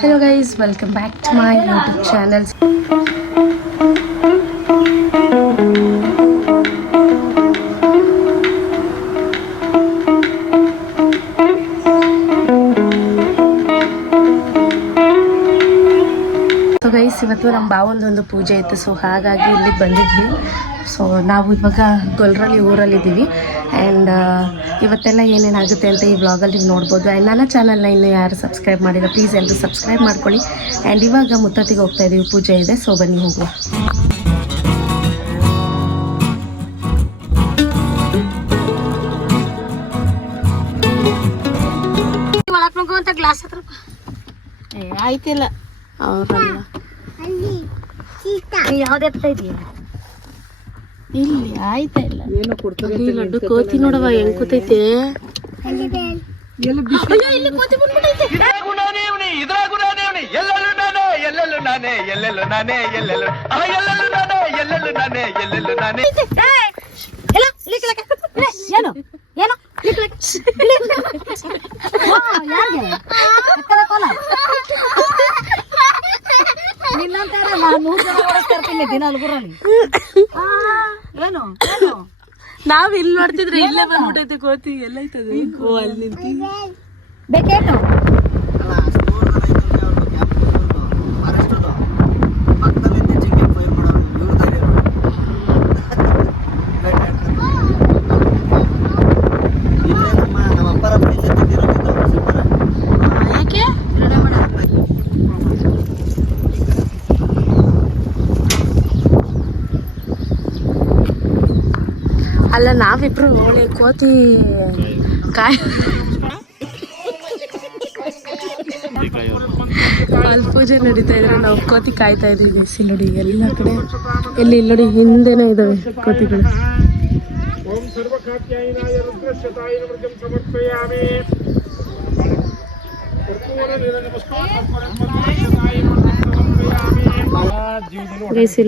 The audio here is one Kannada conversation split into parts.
Hello guys, welcome back to my YouTube channel. So guys, ಇವತ್ತು ನಮ್ಮ ಭಾವಂದೊಂದು ಪೂಜೆ ಇತ್ತು. ಸೊ ಹಾಗಾಗಿ ಇಲ್ಲಿಗೆ ಬಂದಿದ್ವಿ. ಸೊ ನಾವು ಇವಾಗ ಗೊಲ್ರಳ್ಳಿ ಊರಲ್ಲಿದ್ದೀವಿ. ಆ್ಯಂಡ್ ಇವತ್ತೆಲ್ಲ ಏನೇನಾಗುತ್ತೆ ಅಂತ ಈ ವ್ಲಾಗಲ್ಲಿ ನೀವು ನೋಡ್ಬೋದು. ಆ್ಯಂಡ್ ನನ್ನ ಚಾನಲ್ನ ಇನ್ನೂ ಯಾರು ಸಬ್ಸ್ಕ್ರೈಬ್ ಮಾಡಿಲ್ಲ, ಪ್ಲೀಸ್ ಎಲ್ಲರೂ ಸಬ್ಸ್ಕ್ರೈಬ್ ಮಾಡ್ಕೊಳ್ಳಿ. ಆ್ಯಂಡ್ ಇವಾಗ ಮುತ್ತತ್ತಿಗೆ ಹೋಗ್ತಾ ಇದ್ದೀವಿ, ಪೂಜೆ ಇದೆ. ಸೊ ಬನ್ನಿ ಹೋಗುವ. ಅಂತ ಗ್ಲಾಸ್ ಹತ್ರ ಆಯ್ತಿಲ್ಲ ಅವ್ರಲ್ಲ ಯಾವ್ದು ಎತ್ತಾ ಇದೆಯಾ ಇಲ್ಲಿ ಆಯ್ತಾ ಇಲ್ಲ ಲಡ್ಡು ಕೋತಿ ನೋಡವ ಹೆಂಗ್ ಕೂತೈತೆ. ಏನು ಏನು ನಾವ್ ಇಲ್ಲಿ ನೋಡ್ತಿದ್ರೆ ಇಲ್ಲೇ ಬಂದ್ಬಿಟ್ಟೈತೆ ಕೋತಿ. ಎಲ್ಲ ಐತದ ಅಲ್ಲಿ ಬೇಕೇನು ಅಲ್ಲ ನಾವಿಬ್ರು ನೋಡಿ ಕೋತಿ ಅಲ್ಲಿ ಪೂಜೆ ನಡೀತಾ ಇದ್ರೆ ನಾವು ಕೋತಿ ಕಾಯ್ತಾ ಇದೀವಿ. ಬಿಸಿ ನೋಡಿ ಎಲ್ಲ ಕಡೆ ಎಲ್ಲಿ ನೋಡಿ ಹಿಂದೆನೇ ಇದಾವೆ ಕೋತಿಗಳು.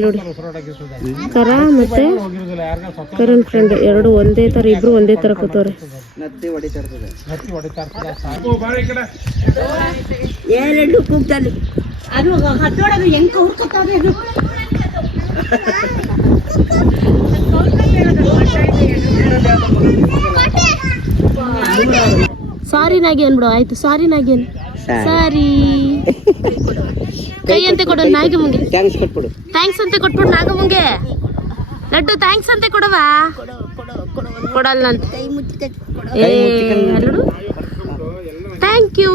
ನೋಡಿ ಕರ ಮತ್ತೆ ಕರಣ್ ಫ್ರೆಂಡ್ ಎರಡು ಒಂದೇ ತರ, ಇಬ್ರು ಒಂದೇ ತರ ಕೂತವ್ರೆ. ಸಾರಿ ನಾಗೇನ್ ಬಿಡು, ಆಯ್ತು ಸಾರಿ ನಾಗೇನ್, ಸಾರಿ ಕೈ ಅಂತ ಕೊಡು ನಾಯಿಗೆ ಮುಂಗೆ. ಥ್ಯಾಂಕ್ಸ್ ಅಂತ ಕೊಟ್ಬಿಡು ನಾಗಮ್ಮಂಗೆ. ಲಡ್ಡು ಥ್ಯಾಂಕ್ಸ್ ಅಂತ ಕೊಡವ, ಕೊಡಲ್ಲ ಅಂತ. Thank you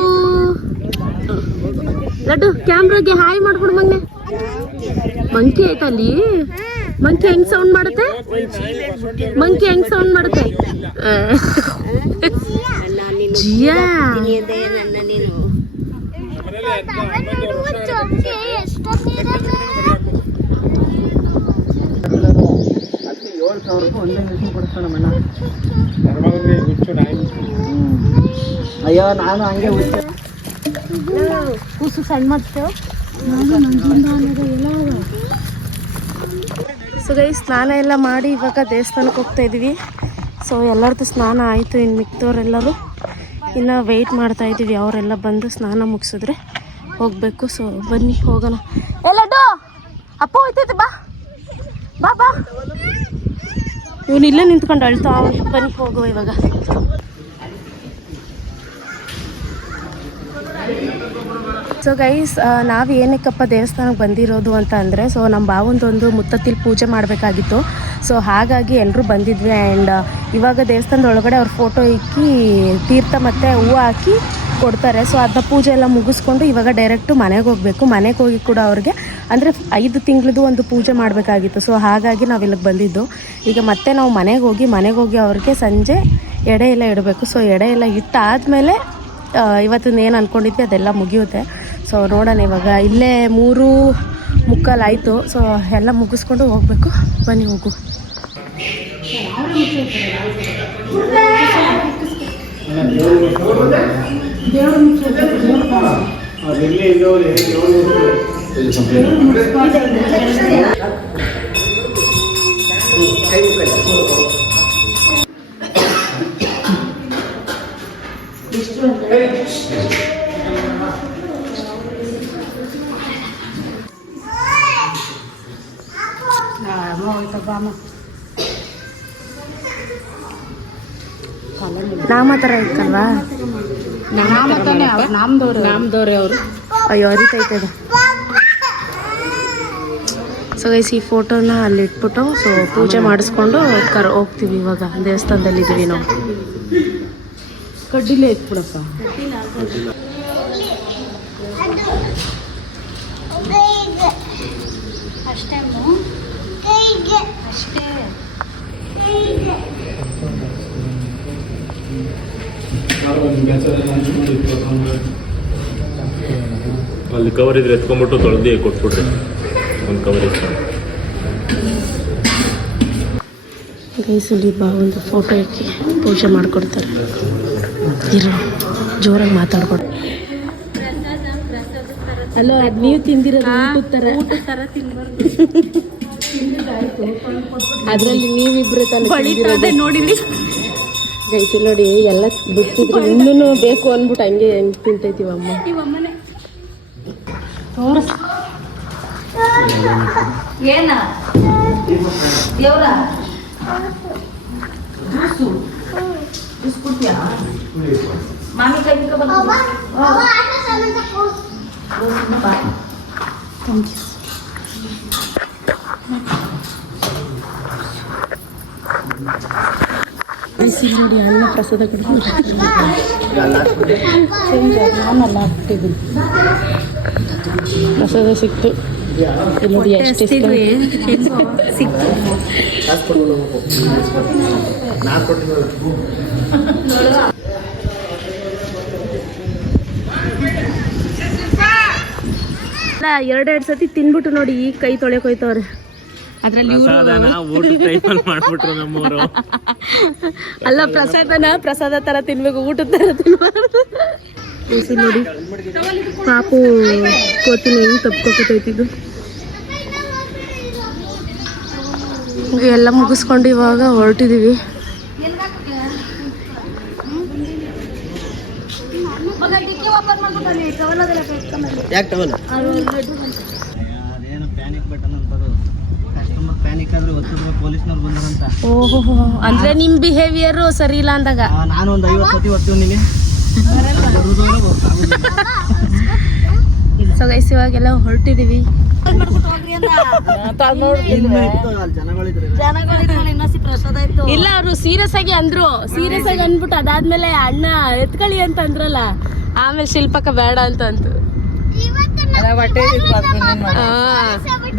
Laddu. ಕ್ಯಾಮ್ರಾಗೆ ಹಾಯ್ ಮಾಡ್ಬಿಡು ಮಂಗೆ. ಮಂಕಿ ಆಯ್ತಾ ಅಲ್ಲಿ? ಮಂಕಿ ಹೆಂಗ್ ಸೌಂಡ್ ಮಾಡುತ್ತೆ? ಮಂಕಿ ಹೆಂಗ್ ಸೌಂಡ್ ಮಾಡುತ್ತೆ? ಜಿಯಾ ಅಯ್ಯೋ ನಾನು ಹಂಗೆ ಕೂಸು ಸಣ್ಣ ಮಾಡ್ತೇವೆ. ಸೊ ಗೈಸ್, ಸ್ನಾನ ಎಲ್ಲ ಮಾಡಿ ಇವಾಗ ದೇವಸ್ಥಾನಕ್ಕೆ ಹೋಗ್ತಾ ಇದೀವಿ. ಸೊ ಎಲ್ಲರದ್ದು ಸ್ನಾನ ಆಯಿತು, ಇನ್ನು ಮಿಕ್ತವ್ರೆಲ್ಲರೂ ಇನ್ನು ವೆಯ್ಟ್ ಮಾಡ್ತಾ ಇದ್ದೀವಿ. ಅವರೆಲ್ಲ ಬಂದು ಸ್ನಾನ ಮುಗಿಸಿದ್ರೆ ಹೋಗಬೇಕು. ಸೊ ಬನ್ನಿ ಹೋಗೋಣ. ಎಲ್ಲಡ್ಡು ಅಪ್ಪ ಹೋಯ್ತೈತೆ, ಬಾ ಬಾ ಬಾ. ಇವನು ಇಲ್ಲೇ ನಿಂತ್ಕೊಂಡು ಅಳ್ತಾ. ಬನ್ನಿ ಹೋಗುವ ಇವಾಗ. ಸೊ ಗೈಸ್, ನಾವು ಏನಕ್ಕಪ್ಪ ದೇವಸ್ಥಾನಕ್ಕೆ ಬಂದಿರೋದು ಅಂತ ಅಂದರೆ, ಸೊ ನಮ್ಮ ಭಾವಂದೊಂದು ಮುತ್ತತ್ತಿಲ್ ಪೂಜೆ ಮಾಡಬೇಕಾಗಿತ್ತು. ಸೊ ಹಾಗಾಗಿ ಎಲ್ಲರೂ ಬಂದಿದ್ವಿ. ಆ್ಯಂಡ್ ಇವಾಗ ದೇವಸ್ಥಾನದ ಒಳಗಡೆ ಅವ್ರ ಫೋಟೋ ಇಕ್ಕಿ ತೀರ್ಥ ಮತ್ತು ಹೂವು ಹಾಕಿ ಕೊಡ್ತಾರೆ. ಸೊ ಅದನ್ನ ಪೂಜೆ ಎಲ್ಲ ಮುಗಿಸ್ಕೊಂಡು ಇವಾಗ ಡೈರೆಕ್ಟು ಮನೆಗೆ ಹೋಗಬೇಕು. ಮನೆಗೆ ಹೋಗಿ ಕೂಡ ಅವ್ರಿಗೆ ಅಂದರೆ 5 ತಿಂಗಳದ್ದು ಒಂದು ಪೂಜೆ ಮಾಡಬೇಕಾಗಿತ್ತು. ಸೊ ಹಾಗಾಗಿ ನಾವು ಇಲ್ಲಿಗೆ ಬಂದಿದ್ದು. ಈಗ ಮತ್ತೆ ನಾವು ಮನೆಗೆ ಹೋಗಿ ಅವ್ರಿಗೆ ಸಂಜೆ ಎಡೆ ಎಲ್ಲ ಇಡಬೇಕು. ಸೊ ಎಡೆ ಎಲ್ಲ ಇಟ್ಟಾದಮೇಲೆ ಇವತ್ತಿನ ಏನು ಅಂದ್ಕೊಂಡಿದ್ವಿ ಅದೆಲ್ಲ ಮುಗಿಯುತ್ತೆ. ಸೊ ನೋಡೋಣ. ಇವಾಗ ಇಲ್ಲೇ 3:45 ಆಯಿತು. ಸೊ ಎಲ್ಲ ಮುಗಿಸ್ಕೊಂಡು ಹೋಗಬೇಕು. ಬನ್ನಿ ಹೋಗು. ನಾಮ ಥರ ಇಕ್ಕಲ್ವಾ? ನಾಮದವ್ರೆ ಅವರು. ಅಯ್ಯೋ ಅರಿತೈತೆ ಅದು. ಸೊ ಗೈಸ್ ಈ ಫೋಟೋನ ಅಲ್ಲಿ ಇಟ್ಬಿಟ್ಟು ಸೊ ಪೂಜೆ ಮಾಡಿಸ್ಕೊಂಡು ಹೋಗ್ತೀವಿ. ಇವಾಗ ದೇವಸ್ಥಾನದಲ್ಲಿ ಇದ್ದೀವಿ ನಾವು. ಕಡ್ಡಿಲೇ ಎತ್ಬಿಡಪ್ಪ. ಅಲ್ಲಿ ಕವರ್ ಇದ್ರೆ ಎತ್ಕೊಂಡ್ಬಿಟ್ಟು ತೊಳೆದು ಕೊಟ್ಬಿಡ್ರಿ. ಒಂದು ಕವರ್ ಇಟ್ಕೊಂಡು ಗೈಸಲ್ಲಿ ಒಂದು ಫೋಟೋ ಇಕ್ಕಿ ಪೂಜೆ ಮಾಡಿಕೊಡ್ತಾರೆ. ಇರೋ ಜೋರಾಗಿ ಮಾತಾಡ್ಕೊಡು. ಅಲ್ಲ ಅದು ನೀವು ತಿಂದಿರೋದು ಊಟದ ಥರ ತಿನ್ಬಾರ್ದು. ಅದರಲ್ಲಿ ನೀವಿಬ್ರು ತಾನೆ ನೋಡಿದ್ರಿ ಗೈಸಿ. ನೋಡಿ ಎಲ್ಲ ಬಿಡ್ತಿದ್ರು, ಇನ್ನೂ ಬೇಕು ಅಂದ್ಬಿಟ್ಟು ಹಂಗೆ ಹೆಂಗೆ ತಿಂತೈತಿವ ಅಮ್ಮ. ಏನ ದೇವ್ರ ಜ್ಯೂಸ್ ಕೊಡ್ತೀಯಾ? ಮಾಮಿ ಕೈ ಥ್ಯಾಂಕ್ ಯು. ನೋಡಿ ಅನ್ನ ಪ್ರಸಾದ ನಾನೆಲ್ಲ ಹಾಕ್ತಿದ್ದೀನಿ. ಪ್ರಸಾದ ಸಿಕ್ತು. ಇಲ್ಲಿ ನೋಡಿ ಎಷ್ಟು ಸಿಕ್ತು. ಎರಡೆರಡು ಸತಿ ತಿನ್ಬಿಟ್ಟು ನೋಡಿ ಈಗ ಕೈ ತೊಳೆಕೋಯ್ತವ್ರೆ. ಅದ್ರಲ್ಲಿ ಮಾಡ್ಬಿಟ್ರು ನಮ್ಮವರು. ಅಲ್ಲ ಪ್ರಸಾದ ತರ ತಿನ್ಬೇಕು, ಊಟದ ತರ ತಿನ್ಬಾರ್ದು. ನೋಡಿ ಪಾಪು ಕೋತಿನ ಹೆಂಗ್ ತಪ್ಕೊತೈತಿದ್ದು. ಎಲ್ಲ ಮುಗಿಸ್ಕೊಂಡು ಇವಾಗ ಹೊರಟಿದೀವಿ. ಯಾಕೆ ಟವಲ್? ಅದೇನು ಪ್ಯಾನಿಕ್ ಬಟನ್ ಅಂತದು. ಕಸ್ಟಮರ್ ಪ್ಯಾನಿಕ್ ಆದ್ರೆ ಒತ್ತಿದ್ರೆ ಪೊಲೀಸ್ನವ್ರು ಬಂದ್ರಂತ. ಓಹೋ, ಅಂದ್ರೆ ನಿಮ್ ಬಿಹೇವಿಯರ್ ಸರಿ ಇಲ್ಲ ಅಂದಾಗ. ನಾನು ಒಂದು 50 ಸತಿ ಒತ್ತೀವಿ ನಿಮಗೆ. ಸೊ ಗೈಸ್ ಇವಾಗೆಲ್ಲ ಹೊರಟಿದೀವಿ. ಇಲ್ಲ ಅವರು ಸೀರಿಯಸ್ ಆಗಿ ಅಂದ್ರು. ಸೀರಿಯಸ್ ಆಗಿ ಅಂದ್ಬಿಟ್ಟು ಅದಾದ್ಮೇಲೆ ಅಣ್ಣ ಎತ್ಕೊಳ್ಳಿ ಅಂತ ಅಂದ್ರಲ್ಲ, ಆಮೇಲೆ ಶಿಲ್ಪಕ್ಕ ಬೇಡ ಅಂತ ಅಂತು.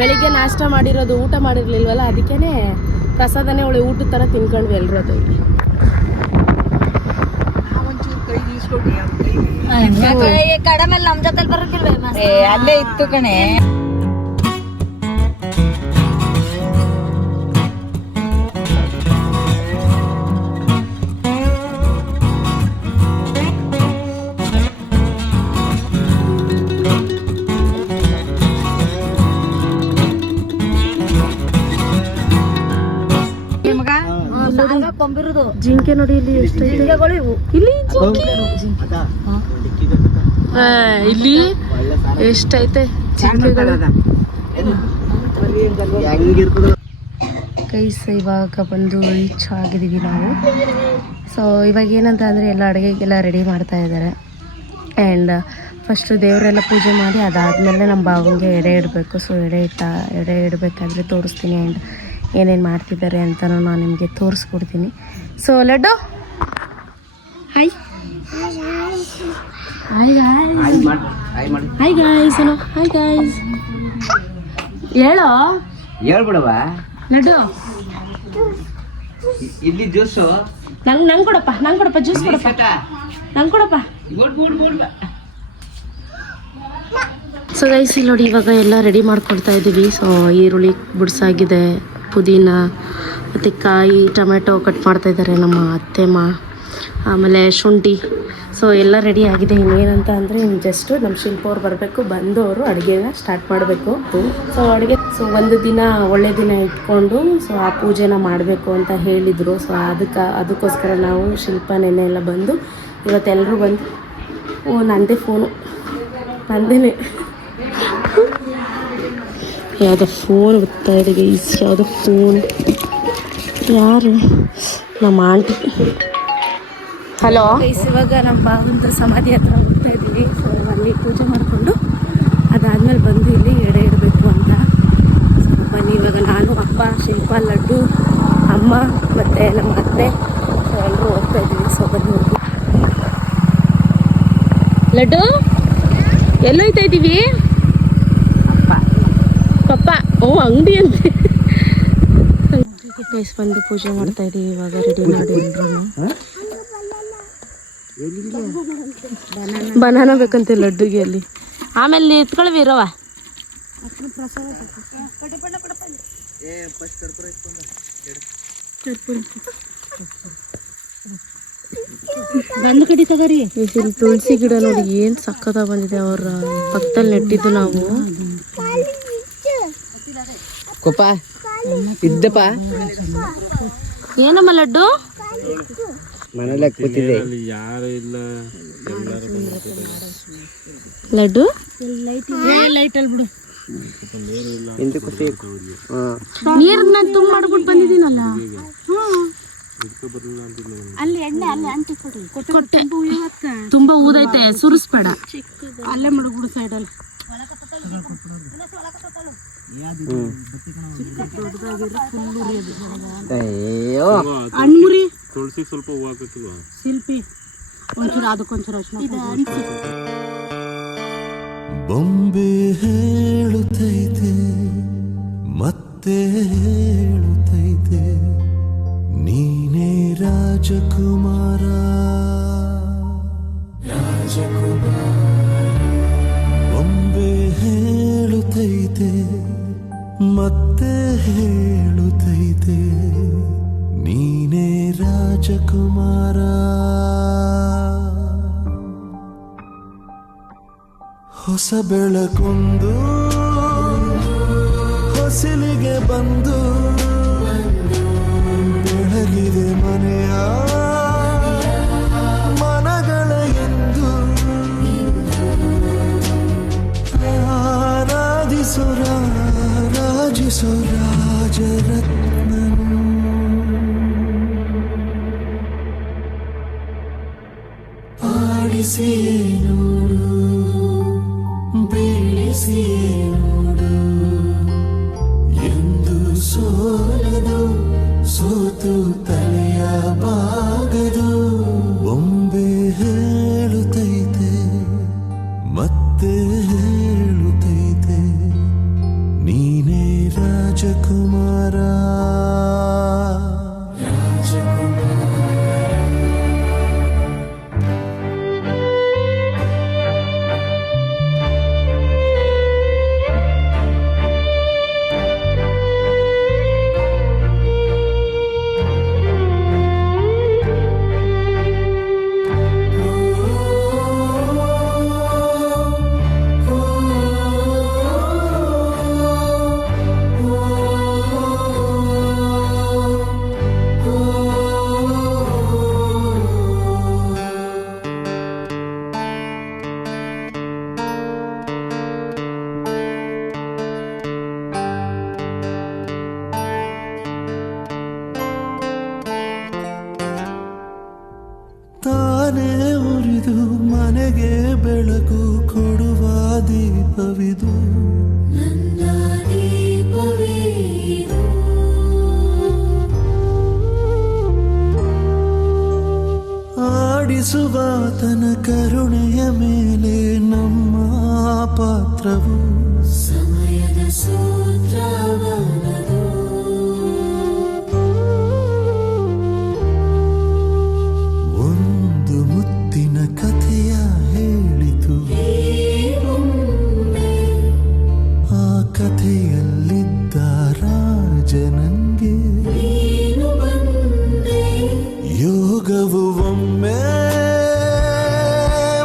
ಬೆಳಿಗ್ಗೆ ನಾಷ್ಟ ಮಾಡಿರೋದು ಊಟ ಮಾಡಿರ್ಲಿಲ್ವಲ್ಲ, ಅದಕ್ಕೇನೆ ಪ್ರಸಾದನೇ ಒಳ್ಳೆ ಊಟದ ತರ ತಿನ್ಕೊಂಡ್ವಿ ಎಲ್ರು. ಅದು ಕಡಮೇಲೆ ನಮ್ ಜೊತೆ ಬರೋದಿಲ್ವೇ? ಅಲ್ಲೇ ಇತ್ತು ಕಣೆ. ಕೊಂಬಿರುದು ಜಿಂಕೆ ನೋಡಿ ಇಲ್ಲಿ ಎಷ್ಟೈತೆ. ಇಲ್ಲಿ ಇಲ್ಲಿ ಎಷ್ಟೈತೆ ಜಿಂಕೆಗಳು. ಕೈಸ್ ಇವಾಗ ಬಂದು ರೀಚ್ ಆಗಿದ್ದೀವಿ ನಾವು. ಸೊ ಇವಾಗ ಏನಂತ ಅಂದರೆ ಎಲ್ಲ ಅಡುಗೆಗೆಲ್ಲ ರೆಡಿ ಮಾಡ್ತಾ ಇದ್ದಾರೆ. ಆ್ಯಂಡ್ ಫಸ್ಟು ದೇವರೆಲ್ಲ ಪೂಜೆ ಮಾಡಿ ಅದಾದಮೇಲೆ ನಮ್ಮ ಬಾವಂಗೆ ಎಡೆ ಇಡಬೇಕು. ಸೊ ಎಡೆ ಇಡಬೇಕಾದ್ರೆ ತೋರಿಸ್ತೀನಿ. ಆ್ಯಂಡ್ ಏನೇನು ಮಾಡ್ತಿದ್ದಾರೆ ಅಂತಲೂ ನಾನು ನಿಮಗೆ ತೋರಿಸ್ಕೊಡ್ತೀನಿ. So Laddu hi hi guys ಅನು ಹಾಯ್ ಗಾಯ್ಸ್ ಹೇಳೋ ಹೇಳ್ಬಿಡವ. ಲಡ್ಡು ಇಲ್ಲಿ ಜ್ಯೂಸು ನಂಗೆ ಕೊಡಪ್ಪ ಜ್ಯೂಸ್ ಕೊಡಪ್ಪ, ನಂಗೆ ಕೊಡಪ್ಪ. ಸೊ ಗೈಸ್ ಇಲ್ಲಿ ನೋಡಿ ಇವಾಗ ಎಲ್ಲ ರೆಡಿ ಮಾಡ್ಕೊಳ್ತಾ ಇದ್ದೀವಿ. ಸೊ ಈರುಳ್ಳಿ ಬುಡ್ಸಾಗಿದೆ, ಪುದೀನ ಮತ್ತು ಕಾಯಿ, ಟೊಮೆಟೊ ಕಟ್ ಮಾಡ್ತಾ ಇದ್ದಾರೆ ನಮ್ಮ ಅತ್ತೆಮ್ಮ. ಆಮೇಲೆ ಶುಂಠಿ. ಸೊ ಎಲ್ಲ ರೆಡಿ ಆಗಿದೆ. ಇನ್ನೇನಂತ ಅಂದರೆ ಜಸ್ಟ್ ನಮ್ಮ ಶಿಲ್ಪ ಅವ್ರು ಬರಬೇಕು, ಬಂದು ಅವರು ಅಡುಗೆನ ಸ್ಟಾರ್ಟ್ ಮಾಡಬೇಕು. ಸೊ ಒಂದು ದಿನ ಒಳ್ಳೆ ದಿನ ಇಟ್ಕೊಂಡು ಸೊ ಆ ಪೂಜೆನ ಮಾಡಬೇಕು ಅಂತ ಹೇಳಿದರು. ಸೊ ಅದಕ್ಕೋಸ್ಕರ ನಾವು ಶಿಲ್ಪ ನೆನ್ನೆ ಎಲ್ಲ ಬಂದು ಇವತ್ತೆಲ್ಲರೂ ಬಂದು ನಂದೇ ಫೋನು ನಂದೇ ಯಾವುದೋ ಫೋನ್ ಬರ್ತಾ ಇದೆ ಗೈಸ್. ಯಾವುದೋ ಫೋನ್, ಯಾರು? ನಮ್ಮ ಆಂಟಿ. ಹಲೋ ಗೈಸ್, ಇವಾಗ ನಮ್ಮ ಭಾವಂತ ಸಮಾಧಿ ಹತ್ರ ಹೋಗ್ತಾ ಇದ್ದೀವಿ. ಸೊ ಅಲ್ಲಿ ಪೂಜೆ ಮಾಡಿಕೊಂಡು ಅದಾದ್ಮೇಲೆ ಬಂದು ಇಲ್ಲಿ ಎಡೆ ಇಡಬೇಕು ಅಂತ. ಬನ್ನಿ, ಇವಾಗ ನಾನು, ಅಪ್ಪ, ಶಿಲ್ಪ, ಲಡ್ಡು, ಅಮ್ಮ ಮತ್ತು ನಮ್ಮ ಅತ್ತೆ ಎಲ್ಲರೂ ಹೋಗ್ತಾ ಇದ್ದೀವಿ. ಸೊ ಬನ್ನಿ ಹೋಗಿ. ಲಡ್ಡು ಎಲ್ಲೋಯ್ತಾ ಇದ್ದೀವಿ? ಪಪ್ಪ ಓ ಅಂಗಡಿ ಅಂತೆ. ಗೈಸ್ ಬಂದು ಪೂಜೆ ಮಾಡ್ತಾ ಇದ್ದೀವಿ. ಇವಾಗ ರೆಡಿ ಮಾಡಿ ಬನಾನ ಬೇಕಂತೆ ಲಡ್ಡುಗೆ ಅಲ್ಲಿ. ಆಮೇಲೆ ಎತ್ಕೊಳ್ವಿ ಇರವ. ಗಂಡು ಕಡಿ ತಗೋರಿ. ಇಲ್ಲಿ ತುಳಸಿ ಗಿಡ ನೋಡಿ ಏನ್ ಸಕ್ಕತ್ತ ಬಂದಿದೆ. ಅವ್ರ ಪಕ್ಕದಲ್ಲಿ ನೆಟ್ಟಿದ್ದು ನಾವು. ಕೊಪ್ಪ ಇದ್ದಪ್ಪ ಏನಮ್ಮ ಲಡ್ಡು? ಮನೇಲಿ ಕೂತಿದ್ದೆ. ಯಾರು ಇಲ್ಲ, ಲಡ್ಡು ಲೈಟ್ ಅಲ್ಲಿ ಬಿಡು. ಹಿಂದೆ ಖುಷಿ. ನೀರನ್ನ ತುಂಬ ಮಾಡ್ಬಿಟ್ಟು ಬಂದಿದ್ದೀನಲ್ಲ. ಅಲ್ಲಿ ಎಣ್ಣೆ ಅಲ್ಲಿ ಅಂಟಿ ಕೊಡ್ರಿ. ಕೊಟ್ಟೆ. ತುಂಬಾ ಊದೈತೆ, ಸುರಿಸ್ಬೇಡ. ಅಲ್ಲೇ ಮಡಗ್ಬಿಡು ಸೈಡಲ್ಲಿ. ಅಯ್ಯೋ ಹಣ್ಮುರಿ ತುಳಸಿ ಸ್ವಲ್ಪ ಹೂವು ಹಾಕಕ್ಕಿಲ್ವಾ? ಶಿಲ್ಪಿ ಒಂಚೂರು ಅದಕ್ಕೊಂಚೂರು ಅರ್ಶಿನ. ಬೊಂಬೆ ಹೇಳುತ್ತೈತೆ ಮತ್ತೆ ಹೇಳುತ್ತೈತೆ ನೀನೇ ರಾಜಕುಮಾರ. ಬೊಂಬೆ ಹೇಳುತ್ತೈತೆ ಮತ್ತೆ ಹೇಳುತ್ತೈತೆ ನೀನೇ ರಾಜಕುಮಾರ. ಹೊಸ ಬೆಳಕೊಂದು ಹೊಸಿಲಿಗೆ ಬಂದು ಬೆಳಗಿದೆ ಮನೆಯ ಮನಗಳ ಎಂದು ಆರಾಧಿಸುರ ರಾಜಿಸು ರಾಜರತ್ನನು. ಆಡಿಸಿ ನೋಡು ಬೀಳಿಸಿ ನೋಡು ಎಂದು ಸೋಲದು ಸೋತು ತಲೆಯ ಬಾಗದು. ಬೊಂಬೆ ಹೇಳುತ್ತೈತೆ ಮತ್ತೆ ಹೇಳುತ್ತೈತೆ ನೀನೇ ರಾಜಕುಮಾರ. ತಾನೇ ಉರಿದು ಮನೆಗೆ ಬೆಳಕು ಕೊಡುವ ದೀಪವಿದು ನನ್ನ ದೀಪವಿದು. ಆಡಿಸುವ ತನ ಕರುಣೆಯ ಮೇಲೆ ನಮ್ಮ ಪಾತ್ರವು ಸಮಯದ ಸೂತ್ರವನದು. ಒಂದು ಮುತ್ತಿನ ಕಥೆಯ ಹೇಳಿತು ಆ ಕಥೆಯಲ್ಲಿದ್ದ ರಾಜನಂಗೆ ಯೋಗವು ಒಮ್ಮೆ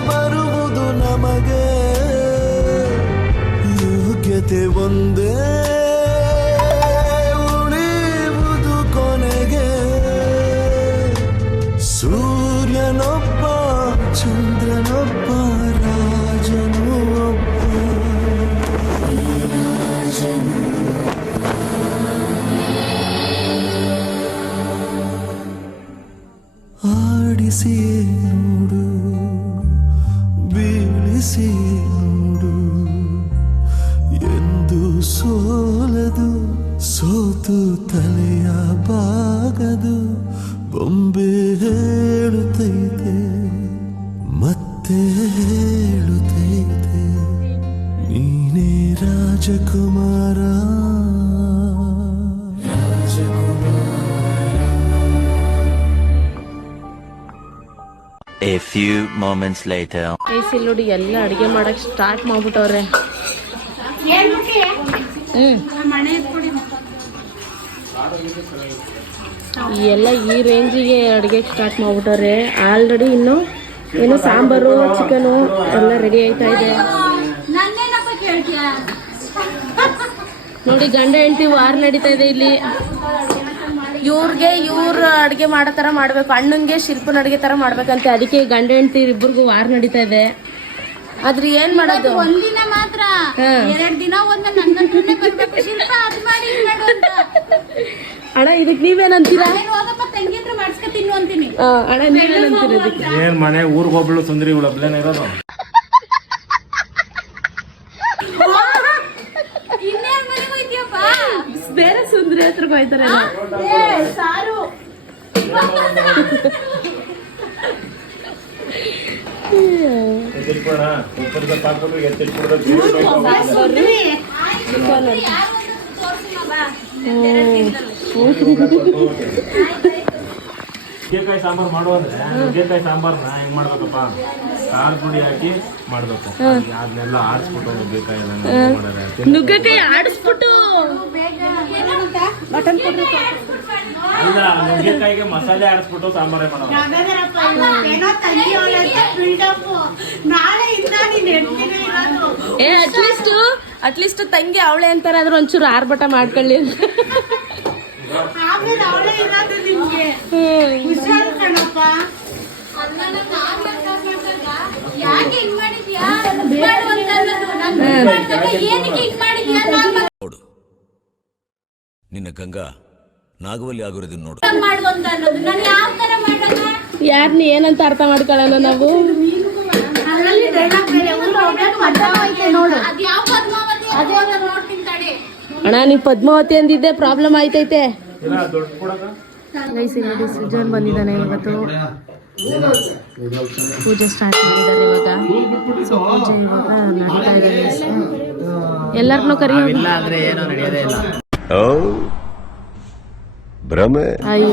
ಬರುವುದು ನಮಗೆ ಯೋಗ್ಯತೆ ಒಂದೇ A few moments later. ಇಲ್ಲಿ ನೋಡಿ ಎಲ್ಲ ಅಡುಗೆ ಮಾಡಕ್ಕೆ ಸ್ಟಾರ್ಟ್ ಮಾಡ್ಬಿಟ್ಟವ್ರೆ. ಎಲ್ಲ ಈ ರೇಂಜಿಗೆ ಅಡುಗೆ ಸ್ಟಾರ್ಟ್ ಮಾಡ್ಬಿಟ್ಟವ್ರೆ. ಆಲ್ರೆಡಿ ಇನ್ನು ಏನು ಸಾಂಬಾರು ಚಿಕನು ಎಲ್ಲ ರೆಡಿ ಆಯ್ತಾ ಇದೆ. ನೋಡಿ ಗಂಡ ಹೆಂಡತಿ ವಾರ್ ನಡೀತಾ ಇದೆ ಇಲ್ಲಿ. ಇವ್ರ ಅಡುಗೆ ಮಾಡೋ ಥರ ಮಾಡಬೇಕು, ಅಣ್ಣಂಗೆ ಶಿಲ್ಪನ ಅಡುಗೆ ಥರ ಮಾಡ್ಬೇಕಂತೆ. ಅದಕ್ಕೆ ಗಂಡ ಹೆಂಡತಿ ಇಬ್ಬರಿಗೂ ವಾರ್ ನಡೀತಾ ಇದೆ. ಆದ್ರೆ ಏನ್ ಮಾಡೋದು, ಒಂದಿನ ಮಾತ್ರ 2 ದಿನ ನನ್ನ ಬರ್ಬೇಕು ಶಿಲ್ಪ ಅದ್ ಮಾಡಿ ಇದ್ ಮಾಡು ಅಂತ. ಅಣ್ಣ ಇದಕ್ಕೆ ನೀವೇನಂತೀರಾ? ಹೋಗಪ್ಪ ತಂಗಿ ಹತ್ರ ಮಾಡ್ಸ್ಕ ತಿನ್ನು ಅಂತೀನಿ. ಅಣ್ಣ ನೀವೇನಂತೀರ ಇದಕ್ಕೆ? ಏನ್ ಮನೆ ಊರ್ಗೊಬ್ಳು ಸುಂದರಿಗಳು ಒಬ್ಲೇನ ಇರೋದು? ಇನ್ನೇನ್ ಮನೆಗೆ ಹೋಯ್ತೀಯಪ್ಪ? ಬೇರೆ ಸುಂದರಿ ಹತ್ರಕ್ಕೆ ಹೋಯ್ತಾರೆ. ಸಾರು ಎತ್ತಿಟ್ಕೊಣ ಉಪ್ಪರದ ಪಾಕ್ಬಿಟ್ಟು ಎತ್ತಿಟ್ಬಿಡ್ದ ನುಗ್ಗೆಕಾಯಿ ಸಾಂಬಾರ್ ಮಾಡುವ ಅಂದ್ರೆ ನುಗ್ಗೆಕಾಯಿ ಸಾಂಬಾರ್ನ ಹೆಂಗ್ ಮಾಡ್ಬೇಕಪ್ಪ, ಖಾರದ ಪುಡಿ ಹಾಕಿ ಮಾಡ್ಬೇಕು. ಅದನ್ನೆಲ್ಲ ಆಡಿಸ್ಬಿಟ್ಟು ನುಗ್ಗೆಕಾಯಿ ಆಡಿಸ್ಬಿಟ್ಟು ಅಲ್ಲ, ನುಗ್ಗೆಕಾಯಿಗೆ ಮಸಾಲೆ ಆಡಿಸ್ಬಿಟ್ಟು ಸಾಂಬಾರೇ ಮಾಡೋದು. ಅಟ್ಲೀಸ್ಟ್ ತಂಗಿ ಅವಳೆ ಅಂತಾರೆ, ಆದ್ರೂ ಒಂಚೂರು ಆರ್ಭಟ ಮಾಡ್ಕೊಳ್ಳಿ ಅಂತ. ನೋಡು, ನಿನ್ನ ಗಂಗಾ ನಾಗವಲ್ಲಿ ಆಗಿರೋದನ್ನ ನೋಡು. ಯಾರನ್ನ ಏನಂತ ಅರ್ಥ ಮಾಡ್ಕೊಳ್ಳೋಣ ನಾವು? ಅಣ್ಣ ನೀವು ಪದ್ಮಾವತಿ ಅಂದಿದ್ದೆ ಪ್ರಾಬ್ಲಮ್ ಆಯ್ತೈತೆ. ಸುಜನ್ ಬಂದಿದ್ದಾನೆ ಇವತ್ತು. ಪೂಜೆ ಸ್ಟಾರ್ಟ್ ಮಾಡಿದ್ದಾರೆ ಇವಾಗ. ಸೊ ಪೂಜೆ ಇವಾಗ ನಡೀತಾ ಇದೆ. ಎಲ್ಲರನ್ನೂ ಕರೆಯೋದಿಲ್ಲ ಆದ್ರೆ ಏನೋ ನಡೆಯೋದೇ ಇಲ್ಲ. ಭ್ರಮೆ. ಅಯ್ಯೋ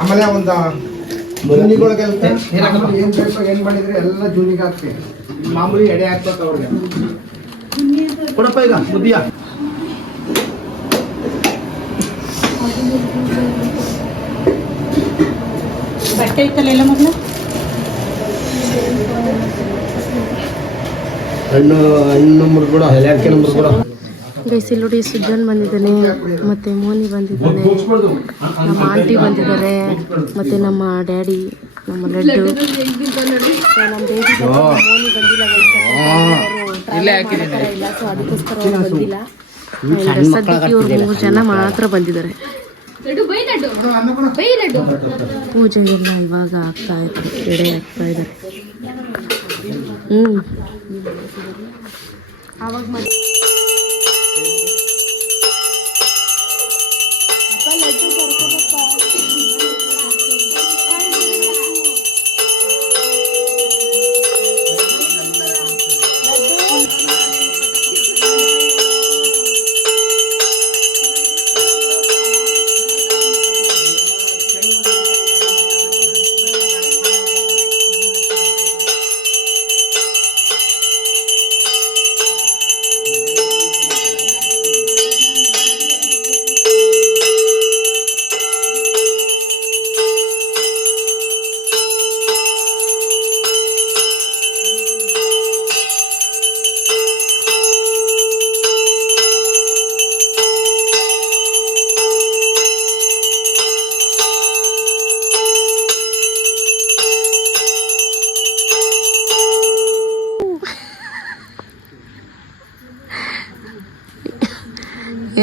ಆಮೇಲೆ ಒಂದು ಜೂನಿಗಳಿಗೆ ಏನ್ ಮಾಡಿದ್ರೆ ಎಲ್ಲ ಜೂನಿಗೆ ಹಾಕ್ತೀವಿ. ಮಾಮೂಲಿ ಎಡೆ ಹಾಕ್ಬೇಕು ಅವ್ರಿಗೆ. ಕೊಡಪ್ಪ ಈಗ ಬುದ್ಧಿಯ ಬಟ್ಟೆ ಇತ್ತಲ್ಲ ಎಲ್ಲ ಮೊದಲು ಹಣ್ಣು ಮುರ್ಗುಡ ಅಕ್ಕಿ ಮುರ್ಗುಡ. ಗೈಸಿಲುಡಿ ಸುಜನ್ ಬಂದಿದ್ದಾನೆ, ಮತ್ತೆ ಮೋನಿ ಬಂದಿದ್ದಾನೆ, ನಮ್ಮ ಆಂಟಿ ಬಂದಿದ್ದಾರೆ, ಮತ್ತೆ ನಮ್ಮ ಡ್ಯಾಡಿ, ನಮ್ಮ ಲಡ್ಡು, ನಮ್ಮ ಬೇಬಿ ಮೋನಿ ಬಂದಿಲ್ಲ. ಇಲ್ಲ ಸೊ ಅದಕ್ಕೋಸ್ಕರ ಅವ್ರು ಬಂದಿಲ್ಲ. ಸದ್ಯಕ್ಕೆ ಇವ್ರು 3 ಜನ ಮಾತ್ರ ಬಂದಿದ್ದಾರೆ. ಪೂಜೆ ಎಲ್ಲ ಇವಾಗ ಆಗ್ತಾ ಇದ್ರು, ಎಡೆ ಆಗ್ತಾ ಇದ್ದಾರೆ. ಆವಾಗ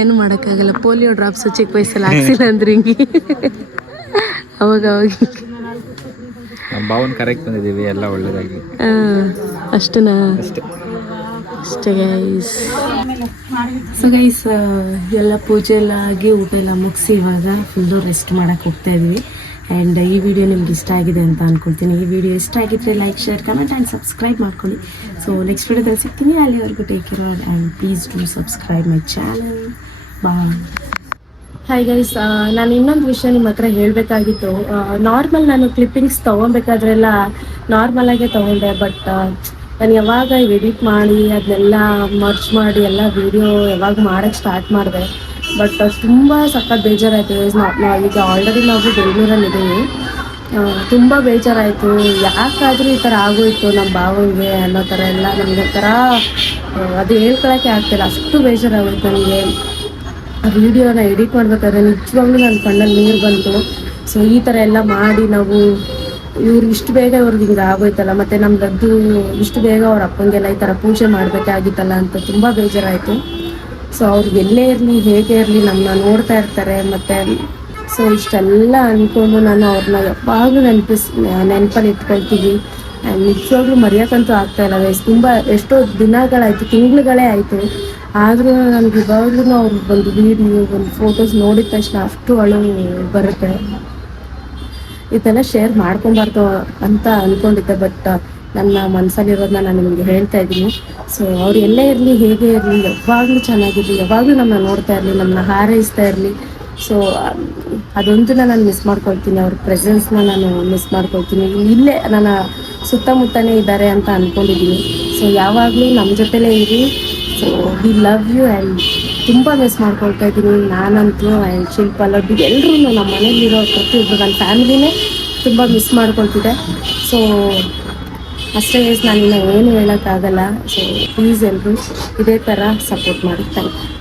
ಏನು ಮಾಡೋಕ್ಕಾಗಲ್ಲ. ಪೋಲಿಯೋ ಡ್ರಾಪ್ಸ್ ಚಿಕ್ಕ ವಯಸ್ಸಲ್ಲಿ ಹಾಕ್ಸಿಲ್ಲ ಅಂದ್ರೆ ಹಿಂಗೆ ಅವಾಗ ನಮ್ಮ ಭಾವನ್ ಕರೆಕ್ಟ್ ಬಂದಿದ್ದೀವಿ, ಎಲ್ಲ ಒಳ್ಳೇದಾಗಿ. ಅಷ್ಟನಾ? ಅಷ್ಟೇ ಗೈಸ್. ಸೊ ಗೈಸ್ ಎಲ್ಲ ಪೂಜೆ ಎಲ್ಲ ಆಗಿ ಊಟ ಎಲ್ಲ ಮುಗಿಸಿ ಇವಾಗ ಫುಲ್ಲು ರೆಸ್ಟ್ ಮಾಡೋಕ್ಕೆ ಹೋಗ್ತಾ ಇದ್ವಿ. ಆ್ಯಂಡ್ ಈ ವಿಡಿಯೋ ನಿಮ್ಗೆ ಇಷ್ಟ ಆಗಿದೆ ಅಂತ ಅಂದ್ಕೊಳ್ತೀನಿ. ಈ ವಿಡಿಯೋ ಇಷ್ಟ ಆಗಿದ್ರೆ like, share, comment and subscribe ಮಾಡ್ಕೊಳ್ಳಿ. ಸೊ ನೆಕ್ಸ್ಟ್ ವಿಡಿಯೋದಲ್ಲಿ ಸಿಗ್ತೀನಿ. ಅಲ್ಲಿವರೆಗೂ take care and please do subscribe my channel. Bye. Hi guys, ನಾನು ಇನ್ನೊಂದು ವಿಷಯ ನಿಮ್ಮ ಹತ್ರ ಹೇಳಬೇಕಾಗಿತ್ತು. ನಾರ್ಮಲ್ ನಾನು ಕ್ಲಿಪ್ಪಿಂಗ್ಸ್ ತೊಗೊಬೇಕಾದ್ರೆಲ್ಲ ನಾರ್ಮಲಾಗೇ ತೊಗೊಂಡೆ. ಬಟ್ ನಾನು ಯಾವಾಗ ಎಡಿಟ್ ಮಾಡಿ ಅದನ್ನೆಲ್ಲ ಮರ್ಚ್ ಮಾಡಿ ಎಲ್ಲ ವೀಡಿಯೋ ಯಾವಾಗ ಮಾಡೋಕ್ಕೆ ಸ್ಟಾರ್ಟ್ ಮಾಡಿದೆ, ಬಟ್ ತುಂಬ ಸಖತ್ ಬೇಜಾರಾಯಿತು. ಈಗ ಆಲ್ರೆಡಿ ನಾವು ಬೆಂಗಳೂರಲ್ಲಿದ್ದೀವಿ. ತುಂಬ ಬೇಜಾರಾಯಿತು. ಯಾಕಾದರೂ ಈ ಥರ ಆಗೋಯ್ತು ನಮ್ಮ ಭಾವಂಗೆ ಅನ್ನೋ ಥರ ಎಲ್ಲ ನಮಗೆ ಒಂಥರ ಅದು ಹೇಳ್ಕೊಳಕ್ಕೆ ಆಗ್ತಿಲ್ಲ. ಅಷ್ಟು ಬೇಜಾರಾಗೋಯ್ತು ನನಗೆ. ಆ ವಿಡಿಯೋನ ಎಡಿಟ್ ಮಾಡ್ಬೇಕಾದ್ರೆ ನಿಜವಾಗ್ಲೂ ನನ್ನ ಕಣ್ಣಲ್ಲಿ ನೀರು ಬಂತು. ಸೊ ಈ ಥರ ಎಲ್ಲ ಮಾಡಿ ನಾವು ಇಷ್ಟು ಬೇಗ ಇವ್ರಿಗೆ ಹಿಂಗೆ ಆಗೋಯ್ತಲ್ಲ, ಮತ್ತು ನಮ್ಗದ್ದು ಇಷ್ಟು ಬೇಗ ಅವ್ರ ಅಪ್ಪಂಗೆಲ್ಲ ಈ ಥರ ಪೂಜೆ ಮಾಡಬೇಕಾಗಿತ್ತಲ್ಲ ಅಂತ ತುಂಬ ಬೇಜಾರಾಯಿತು. ಸೊ ಅವ್ರಿಗೆ ಎಲ್ಲೇ ಇರಲಿ ಹೇಗೆ ಇರಲಿ ನಮ್ಮನ್ನ ನೋಡ್ತಾ ಇರ್ತಾರೆ. ಮತ್ತು ಸೊ ಇಷ್ಟೆಲ್ಲ ಅಂದ್ಕೊಂಡು ನಾನು ಅವ್ರನ್ನ ಯಾವಾಗಲೂ ನೆನಪಲ್ಲಿ ಇಟ್ಕೊಳ್ತೀವಿ. ನಿಜವಾಗ್ಲೂ ಮರೆಯೋಕ್ಕಂತೂ ಆಗ್ತಾಯಿಲ್ಲ ವಯಸ್ಸು. ತುಂಬ ಎಷ್ಟೋ ದಿನಗಳಾಯಿತು, ತಿಂಗಳುಗಳೇ ಆಯಿತು. ಆದರೂ ನನಗೆ ಇವಾಗ್ಲೂ ಅವ್ರಿಗೆ ಒಂದು ವೀಡಿಯೋ, ಒಂದು ಫೋಟೋಸ್ ನೋಡಿದ ತಕ್ಷಣ ಅಷ್ಟು ಅಳು ಬರುತ್ತೆ. ಇದೆಲ್ಲ ಶೇರ್ ಮಾಡ್ಕೊಬಾರ್ದು ಅಂತ ಅಂದ್ಕೊಂಡಿದ್ದೆ, ಬಟ್ ನನ್ನ ಮನಸ್ಸಲ್ಲಿರೋದನ್ನ ನಾನು ನಿಮಗೆ ಹೇಳ್ತಾ ಇದ್ದೀನಿ. ಸೊ ಅವ್ರು ಎಲ್ಲೇ ಇರಲಿ ಹೇಗೆ ಇರಲಿ ಯಾವಾಗಲೂ ಚೆನ್ನಾಗಿರಲಿ, ಯಾವಾಗಲೂ ನಮ್ಮನ್ನ ನೋಡ್ತಾ ಇರಲಿ, ನಮ್ಮನ್ನ ಹಾರೈಸ್ತಾ ಇರಲಿ. ಸೊ ಅದೊಂದನ್ನ ನಾನು ಮಿಸ್ ಮಾಡ್ಕೊಳ್ತೀನಿ. ಅವ್ರ ಪ್ರೆಸೆನ್ಸ್ನ ನಾನು ಮಿಸ್ ಮಾಡ್ಕೊಳ್ತೀನಿ. ಇಲ್ಲೇ ನನ್ನ ಸುತ್ತಮುತ್ತನೇ ಇದ್ದಾರೆ ಅಂತ ಅಂದ್ಕೊಂಡಿದ್ದೀನಿ. ಸೊ ಯಾವಾಗಲೂ ನಮ್ಮ ಜೊತೆಲೇ ಇರಿ. So we love you and ತುಂಬ ಮಿಸ್ ಮಾಡ್ಕೊಳ್ತಾ ಇದ್ದೀನಿ ನಾನಂತೂ. ಆ್ಯಂಡ್ ಶಿಲ್ಪ ಲಡ್ಡು ಎಲ್ಲರೂ ನಮ್ಮ ಮನೇಲಿರೋ ಪ್ರತಿಯೊಬ್ಬರು ನನ್ನ ಫ್ಯಾಮಿಲಿನೇ ತುಂಬ ಮಿಸ್ ಮಾಡ್ಕೊಳ್ತಿದ್ದೆ. ಸೊ ಅಷ್ಟೇ ಗೈಸ್, ನಾನಿನ್ನ ಏನು ಹೇಳೋಕ್ಕಾಗಲ್ಲ. ಸೊ ಪ್ಲೀಸ್ ಎಲ್ಲರೂ ಇದೇ ಥರ ಸಪೋರ್ಟ್ ಮಾಡಿ. Thank you.